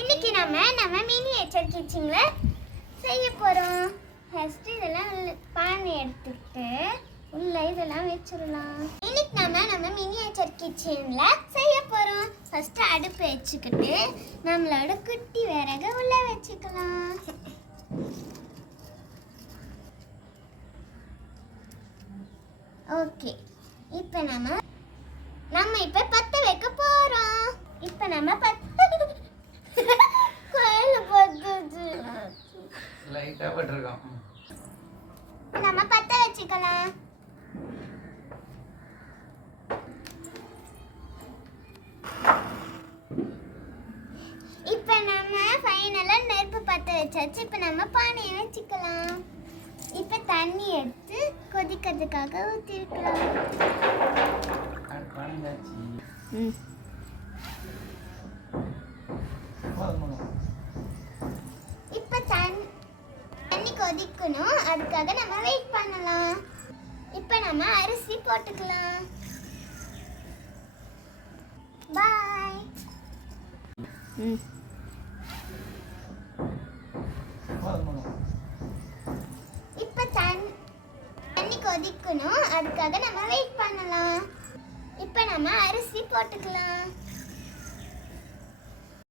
இன்னைக்கு நம்ம மினியேச்சர் கிச்சன்ல செய்ய போறோம். ஃபர்ஸ்ட் இதெல்லாம் பானை எடுத்துட்டு உள்ள இதெல்லாம் வச்சிரலாம். இன்னைக்கு நம்ம மினியேச்சர் கிச்சன்ல செய்ய போறோம். ஃபர்ஸ்ட் அடுப்பு வச்சுக்கிட்டு நம்மளோட குட்டி விறகு உள்ள வச்சுக்கலாம். ஓகே, இப்போ நம்ம இப்போ பத்த வைக்க போறோம். இப்போ நம்ம கோயில பத்துது லைட்டா பட்டிருக்கோம். நம்ம பத்த வச்சுக்கலாம். இப்போ நம்ம ஃபைனலா நெருப்பு பத்த வச்சாச்சு. இப்போ நம்ம பானையை வச்சுக்கலாம். இப்போ தண்ணி எடுத்து கொதிக்கிறதுக்காக ஊற்றிருக்கலாம். இப்போ தண்ணி கொதிக்கணும், அதுக்காக நம்ம வெயிட் பண்ணலாம். இப்போ நம்ம அரிசி போட்டுக்கலாம். பாய். இப்போ தண்ணி கொதிக்கணும், அதுக்காக நம்ம வெயிட் பண்ணலாம். இப்போ நம்ம அரிசி போட்டுக்கலாம்.